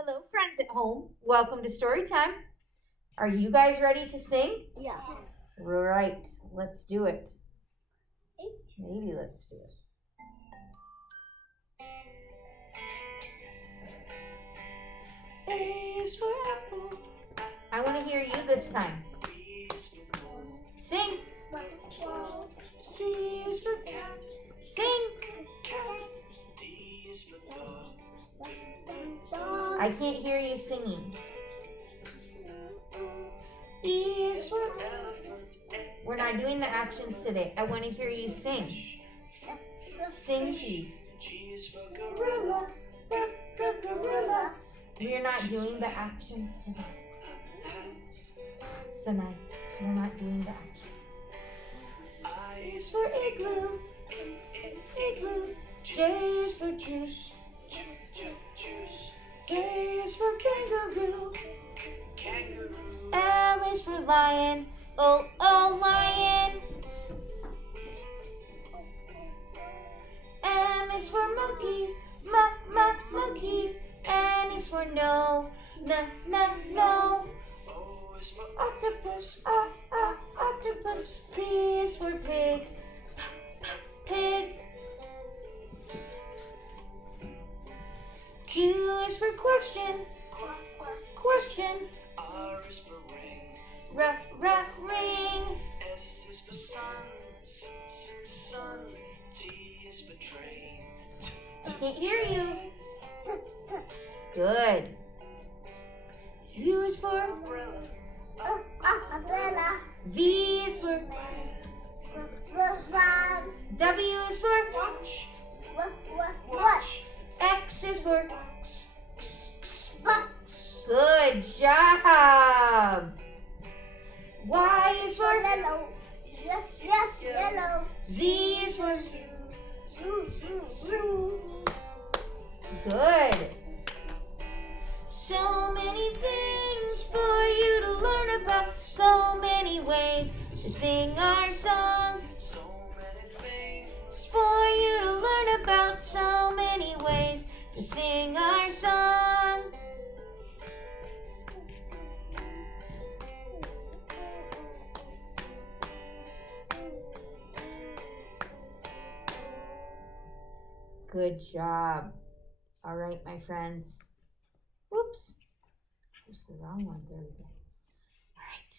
Hello, friends at home. Welcome to story time. Are you guys ready to sing? Yeah. Right, let's do it. Maybe let's do it. A is for apple. I want to hear you this time. B is for ball. Sing. C is for cat. Sing. Cat. D is for dog. I can't hear you singing. E is for elephant. We're not doing the actions today. I want to hear you sing. Sing, please. G is for gorilla. Gorilla. We're not doing the actions today. So now we're not doing the actions. I is for igloo. Igloo. J is for juice. Juice. K is for kangaroo. Kangaroo. L is for lion. Oh, lion. M is for monkey. Monkey. N is for no. No. O is for octopus. Octopus. P is for pig. Pig. Q is for question. Question. R is for ring. Ring. S is for sun. Sun. T is for train. I can't hear you. Good. U is for umbrella. Umbrella. V is for Van. W is for Watch. X is for Box. good job. Y is for Yellow. Yellow. Z is for Zoo. good. So many things for you to learn about. So many ways to sing our song. So many things for you to learn about. So many ways to sing our song. Good job. All right, my friends. Whoops. There's the wrong one. There we go. All right.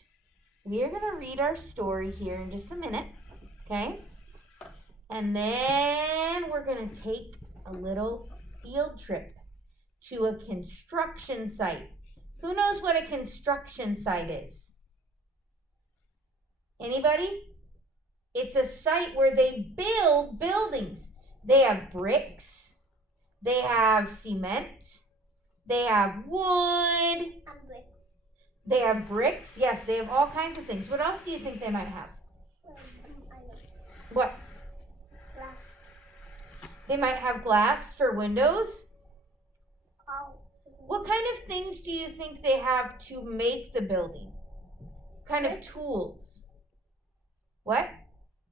We are going to read our story here in just a minute. Okay? And then we're going to take a little field trip to a construction site. Who knows what a construction site is? Anybody? It's a site where they build buildings. They have bricks. They have cement. They have wood. And bricks. They have bricks. Yes, they have all kinds of things. What else do you think they might have? What? Glass. They might have glass for windows. Oh. What kind of things do you think they have to make the building? What kind of tools? What?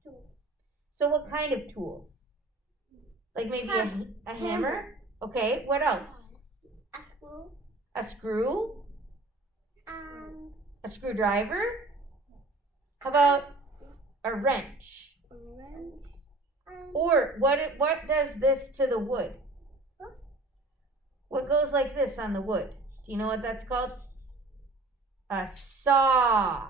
Tools. So what kind of tools? Like maybe a hammer? Okay, what else? A screw. A screw? And A screwdriver? How about a wrench? a wrench. And Or what does this to the wood? Huh? What goes like this on the wood? Do you know what that's called? A saw.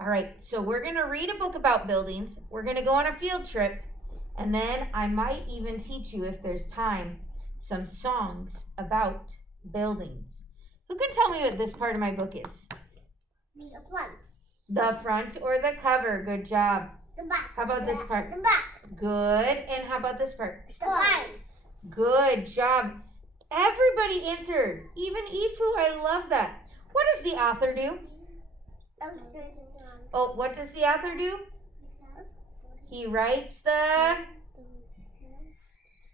All right, so we're going to read a book about buildings. We're going to go on a field trip. And then I might even teach you, if there's time, some songs about buildings. Who can tell me what this part of my book is? the front. The front or the cover? Good job. The back. How about this part? The back. Good. And how about this part? The back. Good job. Everybody answered. Even Ifu, I love that. What does the author do? Oh, what does the author do? He writes the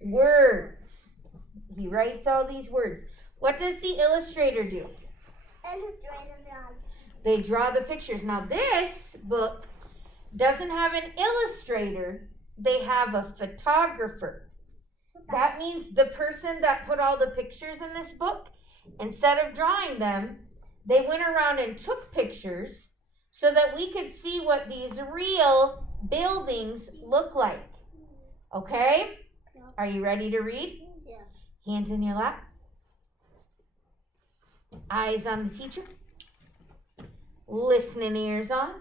words. He writes all these words. What does the illustrator do? They draw the pictures. Now this book doesn't have an illustrator. They have a photographer. That means the person that put all the pictures in this book, instead of drawing them, they went around and took pictures so that we could see what these real buildings look like. Okay? Are you ready to read? Yeah. Hands in your lap. Eyes on the teacher. Listening ears on.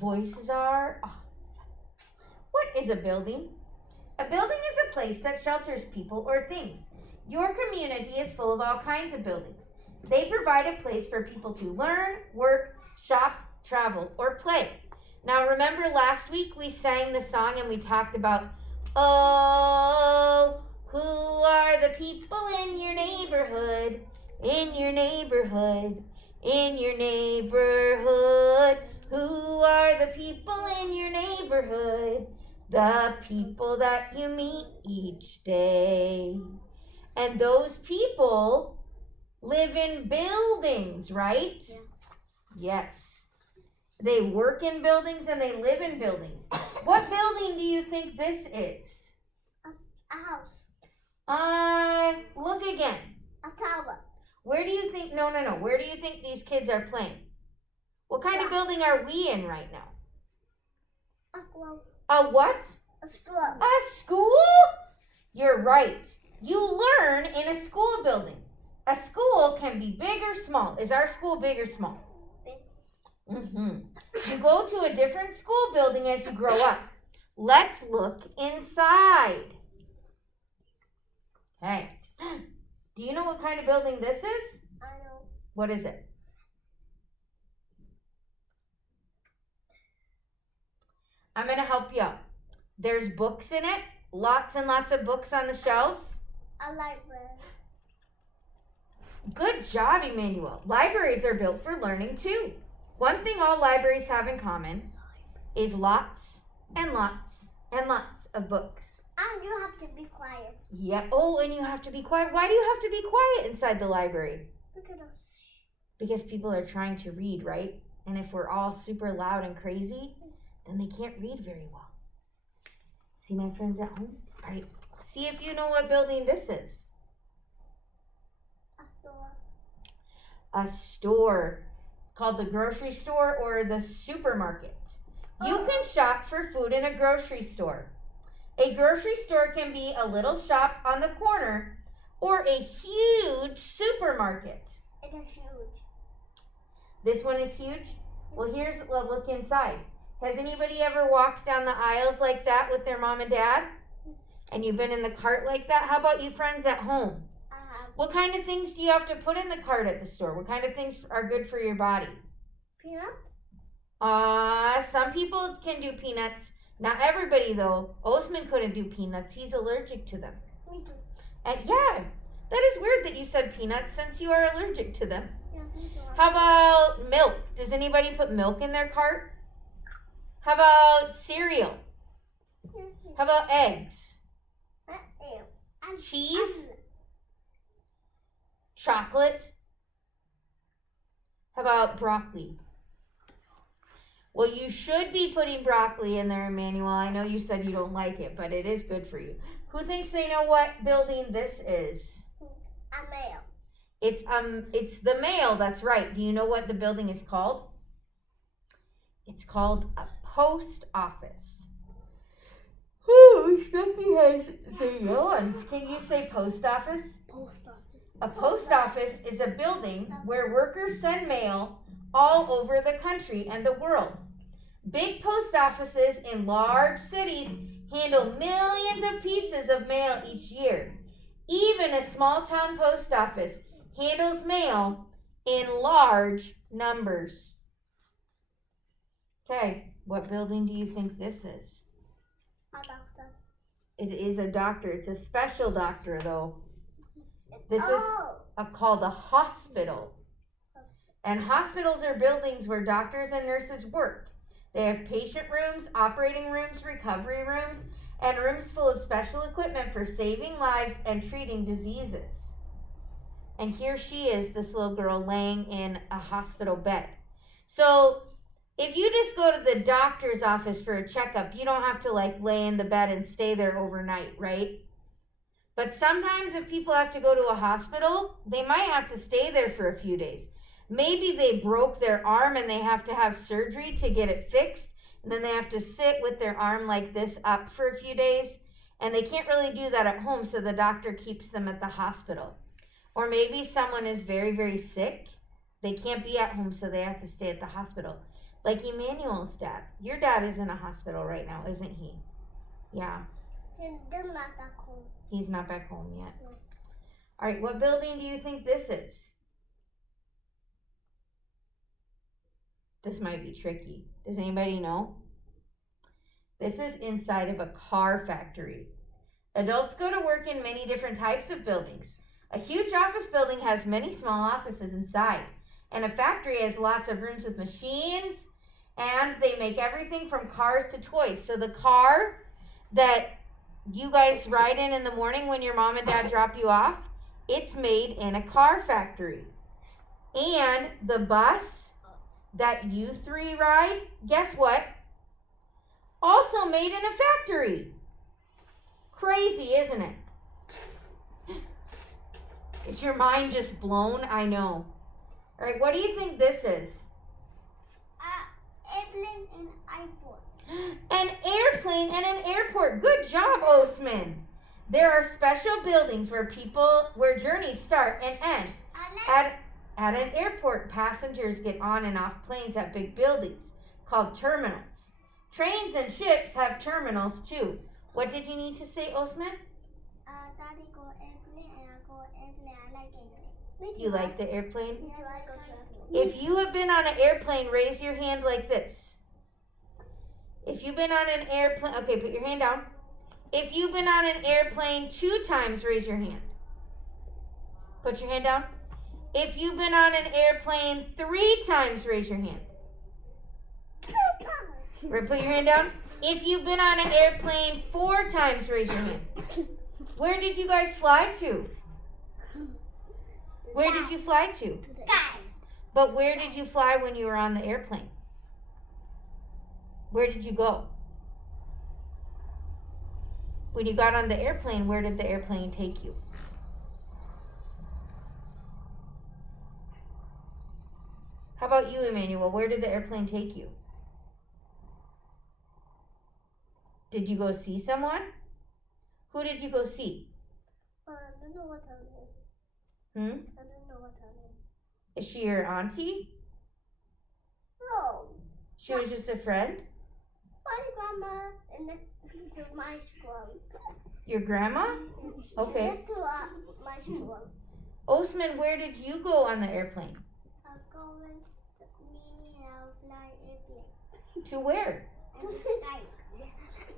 Voices are off. What is a building? A building is a place that shelters people or things. Your community is full of all kinds of buildings. They provide a place for people to learn, work, shop, travel, or play. Now remember last week we sang the song and we talked about, oh, who are the people in your neighborhood, in your neighborhood, in your neighborhood? Who are the people in your neighborhood? The people that you meet each day. And those people live in buildings, right? Yeah. Yes. They work in buildings and they live in buildings. What building do you think this is? A house. Look again. A tower. Where do you think, no. Where do you think these kids are playing? What kind of building are we in right now? A what? A school. A school? You're right. You learn in a school building. A school can be big or small. Is our school big or small? Big. You go to a different school building as you grow up. Let's look inside. Okay. Do you know what kind of building this is? I know. What is it? I'm going to help you out. There's books in it. Lots and lots of books on the shelves. A library. Good job, Emmanuel. Libraries are built for learning too. One thing all libraries have in common is lots and lots and lots of books. And you have to be quiet. Yeah. Oh, and you have to be quiet. Why do you have to be quiet inside the library? Because people are trying to read, right? And if we're all super loud and crazy, then they can't read very well. See my friends at home? All right. See if you know what building this is. A store. A store called the grocery store or the supermarket. You can shop for food in a grocery store. A grocery store can be a little shop on the corner or a huge supermarket. It is huge. This one is huge? Well, here's a look inside. Has anybody ever walked down the aisles like that with their mom and dad? And you've been in the cart like that? How about you friends at home? What kind of things do you have to put in the cart at the store? What kind of things are good for your body? Peanuts? Some people can do peanuts. Not everybody though. Osman couldn't do peanuts. He's allergic to them. Me too. And yeah, that is weird that you said peanuts since you are allergic to them. Yeah, me too. How about milk? Does anybody put milk in their cart? How about cereal? How about eggs? And Cheese? Chocolate? How about broccoli? Well, you should be putting broccoli in there, Emmanuel. I know you said you don't like it, but it is good for you. Who thinks they know what building this is? A mail. It's the mail, that's right. Do you know what the building is called? It's called a post office. Whew, Becky has the yawns. Can you say post office? Post office. A post office is a building where workers send mail all over the country and the world. Big post offices in large cities handle millions of pieces of mail each year. Even a small town post office handles mail in large numbers. Okay, what building do you think this is? A doctor. It is a doctor. It's a special doctor, though. This is Oh. called a hospital. And hospitals are buildings where doctors and nurses work. They have patient rooms, operating rooms, recovery rooms, and rooms full of special equipment for saving lives and treating diseases. And here she is, this little girl, laying in a hospital bed. So If you just go to the doctor's office for a checkup, you don't have to like lay in the bed and stay there overnight, right? But sometimes if people have to go to a hospital, they might have to stay there for a few days. Maybe they broke their arm and they have to have surgery to get it fixed, and then they have to sit with their arm like this up for a few days, and they can't really do that at home, so the doctor keeps them at the hospital. Or maybe someone is very, very sick. They can't be at home, so they have to stay at the hospital. Like Emmanuel's dad. Your dad is in a hospital right now, isn't he? Yeah. And they're not back home. He's not back home yet. No. All right, what building do you think this is? This might be tricky. Does anybody know? This is inside of a car factory. Adults go to work in many different types of buildings. A huge office building has many small offices inside, and a factory has lots of rooms with machines, and they make everything from cars to toys. So the car that you guys ride in the morning when your mom and dad drop you off, it's made in a car factory. And the bus that you three ride, guess what? Also made in a factory. Crazy, isn't it? Is your mind just blown? I know. All right, what do you think this is? Airplane and airport. An airplane and an airport. Good job, Osman. There are special buildings where journeys start and end. At an airport, passengers get on and off planes at big buildings called terminals. Trains and ships have terminals too. What did you need to say, Osman? Daddy go airplane and I go airplane. I like airplane. You like the airplane? Yeah, I go to airplane. If you have been on an airplane, raise your hand like this. If you've been on an airplane, okay, put your hand down. If you've been on an airplane 2 times, raise your hand. Put your hand down. If you've been on an airplane 3 times, raise your hand. Put your hand down. If you've been on an airplane 4 times, raise your hand. Where did you guys fly to? Where did you fly to? Sky. But where did you fly when you were on the airplane? Where did you go? When you got on the airplane, where did the airplane take you? How about you, Emmanuel? Where did the airplane take you? Did you go see someone? Who did you go see? I don't know what her name. I don't know what her name. Is she your auntie? No. She was just a friend? My grandma and to my school. Your grandma? Okay. She went to my school. Osman, where did you go on the airplane? I'll go with Mimi and I'll fly airplane. To where? To sky.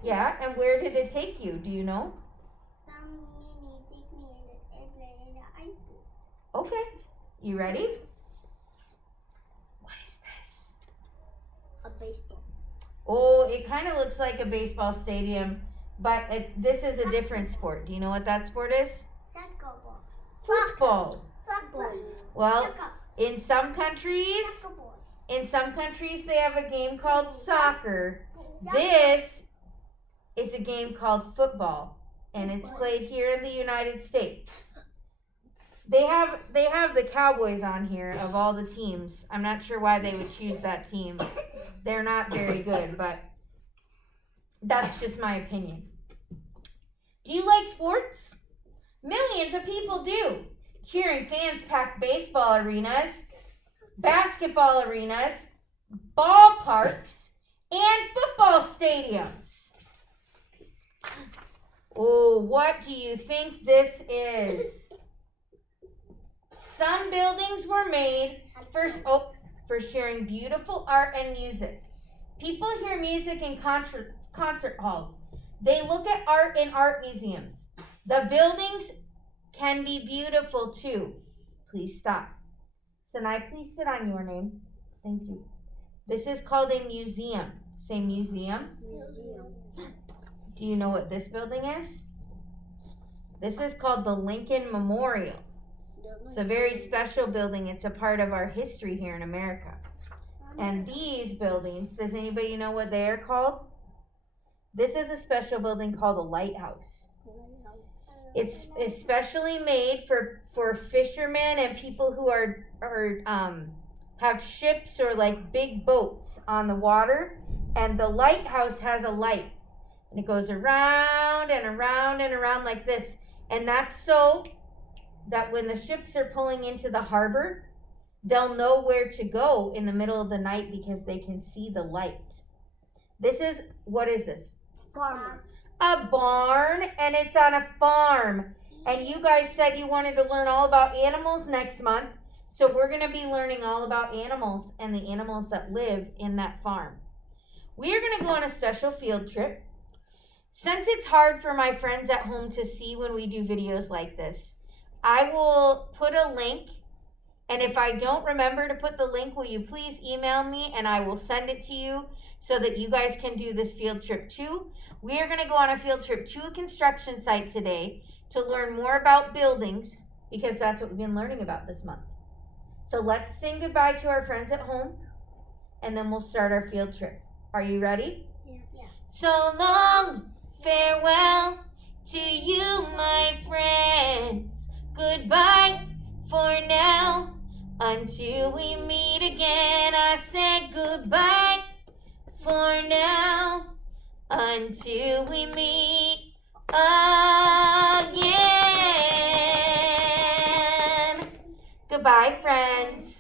Yeah, and where did it take you? Do you know? Some Mimi take me in the airplane in the airport. Okay. You ready? What is this? A baseball. Oh, it kind of looks like a baseball stadium, but this is a different sport. Do you know what that sport is? Soccer ball. Football. Soccer. Well, Soccer. in some countries, Soccer ball. they have a game called soccer. This is a game called football, and it's played here in the United States. They have the Cowboys on here of all the teams. I'm not sure why they would choose that team. They're not very good, but that's just my opinion. Do you like sports? Millions of people do. Cheering fans pack baseball arenas, basketball arenas, ballparks, and football stadiums. Oh, what do you think this is? Some buildings were made for sharing beautiful art and music. People hear music in concert halls. They look at art in art museums. The buildings can be beautiful too. Please stop. Sanai, please sit on your name. Thank you. This is called a museum. Say museum. Museum. Do you know what this building is? This is called the Lincoln Memorial. It's a very special building. It's a part of our history here in America. And these buildings, does anybody know what they are called? This is a special building called a lighthouse. It's especially made for fishermen and people who have ships or like big boats on the water. And the lighthouse has a light. And it goes around and around and around like this. And that's so that when the ships are pulling into the harbor, they'll know where to go in the middle of the night because they can see the light. What is this? Farm. A barn, and it's on a farm. And you guys said you wanted to learn all about animals next month. So we're going to be learning all about animals and the animals that live in that farm. We are going to go on a special field trip. Since it's hard for my friends at home to see when we do videos like this, I will put a link. And if I don't remember to put the link, will you please email me and I will send it to you so that you guys can do this field trip too. We are going to go on a field trip to a construction site today to learn more about buildings because that's what we've been learning about this month. So let's sing goodbye to our friends at home and then we'll start our field trip. Are you ready? Yeah. So long, farewell to you, my friends. Goodbye for now. Until we meet again, I said goodbye for now. Until we meet again. Goodbye, friends.